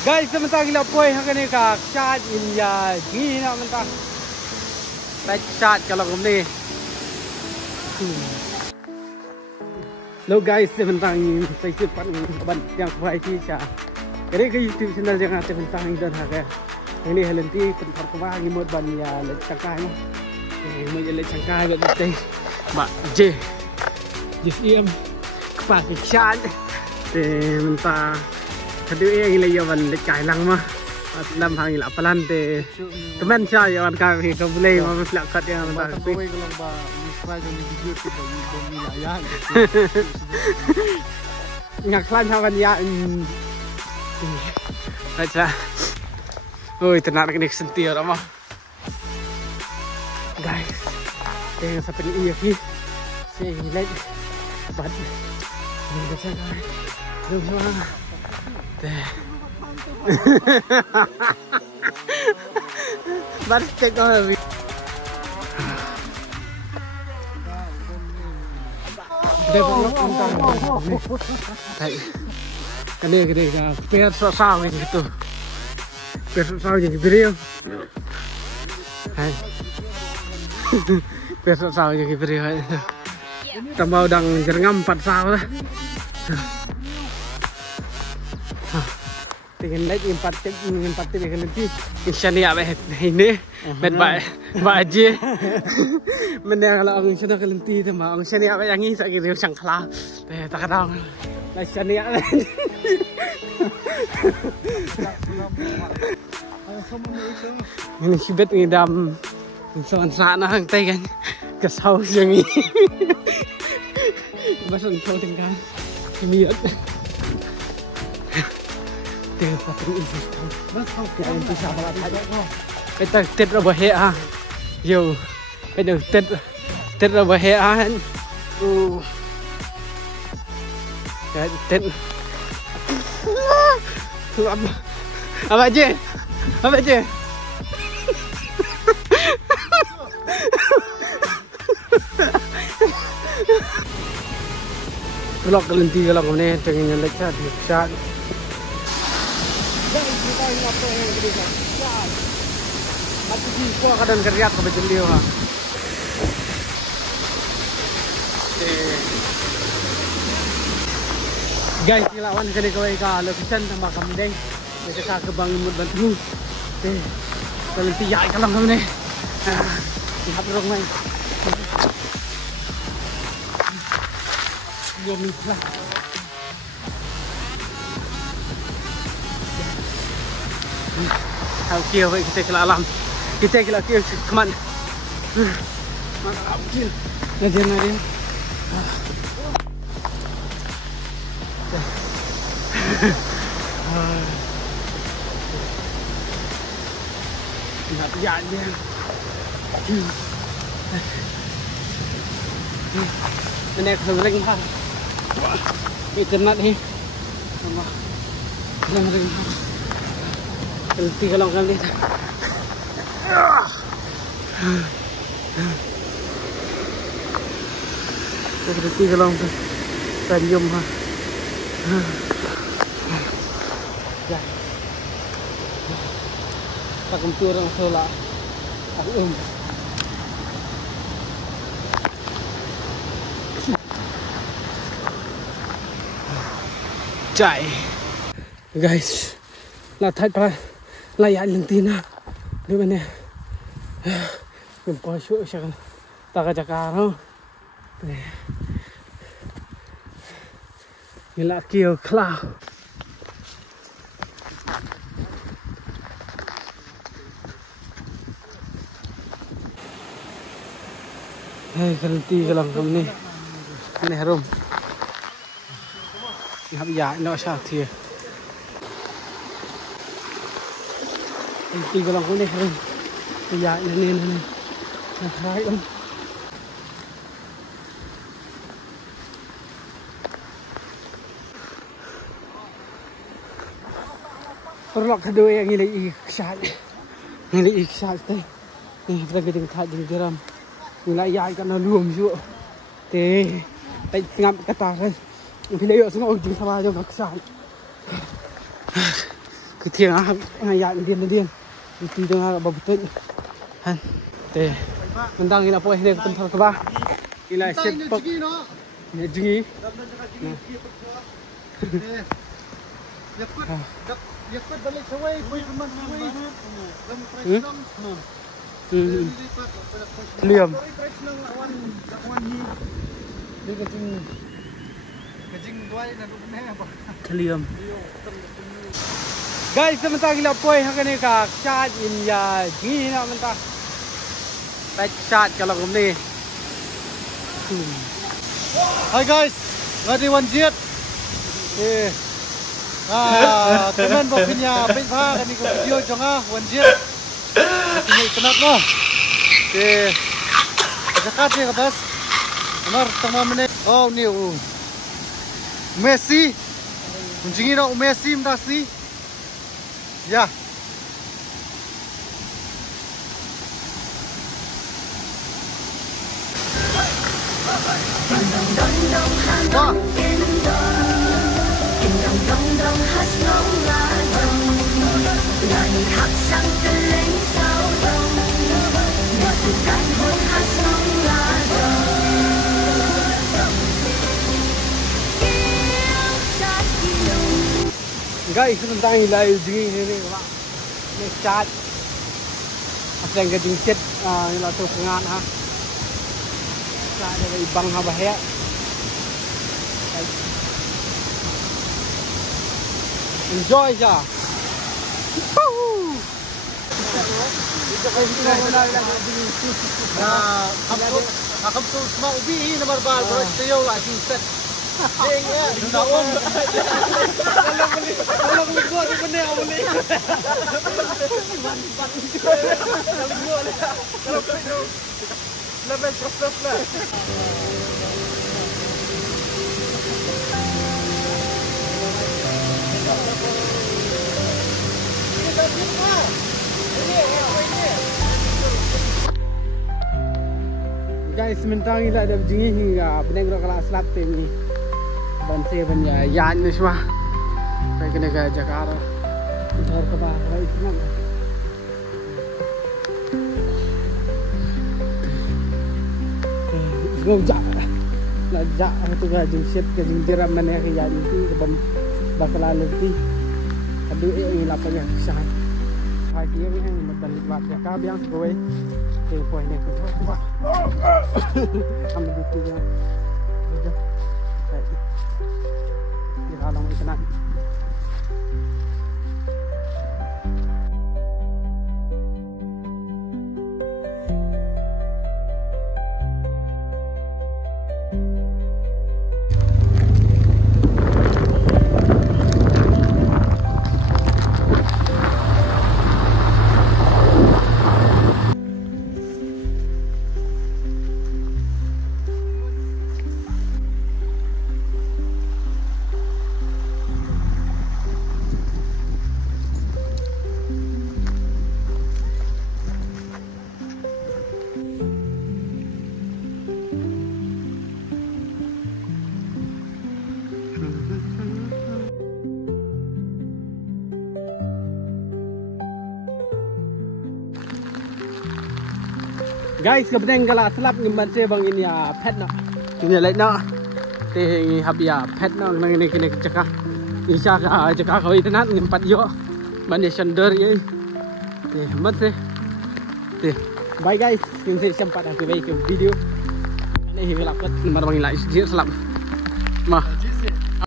Guys, sementara gila poy hang ni ka chat in ya gi nak mentah. Baik chat kalau kami. Hello guys, sementara ini saya cepat ban yang kuai ti cha. Kali ke YouTube channel yang ada tentang ini dan harga. Ini helenti tempat kemah ni mod ban ya le cangkai mah. Mau le cangkai buat teh. Mak J. JM kepak chat. Mentah kedua yang ini yawan lekai lang mah, dalam hang ilap pelan te, kemen saya yawan kami kau boleh mama pelakat yang mentah. Kau kalau bah misra jadi video tu bagi wilayah. Ngak lan hawan ya, baca, oi tenar kena sentir apa, guys, yang sampai ni iya ki, saya lihat, bad, ini baca guys. Rumah teh baru cek kau dia belum entah kene per saw gitu per saw jadi beriau hai per saw jadi beriau tambah udang jerngam 4 saw lah. Dengan lagi 4 tip yang nanti insya Allah ini med aja menang kalau orang sana kelenti tu mah orang sana apa yang ini sakit dia sang kalah tak kadang lah sana ini sibet ni dam soan sana hang tay kan kesau yang ini masuk kau tengah ini Tengah patri ini, kita ini bisa balat aja kok. Kita tet robah hea, yo, kita tet robah hea, tet, apa aja, Kalau kelenti kalau kau ni tengah lecet, lecet. Guys, kita ini apa yang gede kan? Mati di kau kadang kerjat ke baju dia. Guys, lawan kali kau ikan location sama kami deh. Mereka ke bangun mud bantu. Kalau tiada kalau kami ni, lihat orang main. Dia minta. How kill vậy kita kira alam kita kira kill kemana mana kill nadir nggak jadi ini kesering lah internet ni sama kesering Kelenti kalau kali ni. Kelenti kalau stadium ha. Ya. Pakai tur orang sola. Aku Jai. Guys, lah thay pa layak lentina di mana jumpa syuk syak tak cakar gila kio klah kelenti kalau kamu ni harum hab ya no sha thia Kelenti kalau kamu ni harum ya ini right on perlu kedua yang ini ikhsan teh ni kita kita thaj diram nilai ya kan luom ju teh tai ngam kata kan pilih yo semua ujung sama aja maksan cái thiêng á ngày dạn điên tí đang bọc tết han để mình đang đi là bôi đây con thằng các ba đi lại xếp bọc nhẹ chừng liềm liềm guys sebentar kita poi hakane ka chat in ya gini na menta back chat kalau kami Hi guys, ready one jet. Teman bapaknya pintar kan ikut video jangan one jet. Ini kenapa no? Zakat ni kabas. Amar tengah menit. Oh ni Messi. Kunjungi no Messi mendasi. Ya. Wah. guys sebentar ini lah gini ni các bạn ini chat apa yang gading chat ini lah tu pengat ha chat dari bang habah ya enjoy je. Aku semua ubi ini nomor bal, kalau saya lah set. Kalau beli gua tu benar boleh. Kalau beli tu lebih proses lah. Guys sebentar ini tak ada begini hingga benar kalau kelas selatan ni ban saya punya yan ni semua saya kena ke Jakarta untuk ke bawah itu mana ngojak lajak tu gajing set gajing jeram mana ke yan itu ban bakal lalu aduh ini lapanya sangat pagi ini yang balik buat Jakarta yang sesuai tempo ini tu ambil itu je sudah di halang ikan guys kebetulan kalau selap ngembang saya bang ini ya pet nak ini lain nak teh hab ya pet nak nang ini kena cekak insya cekak kau itu nak ngempat yo mana sender ye teh mat sih teh bye guys kita sempat aku baik video ini hilap kat ngembang bang ini lah selap mah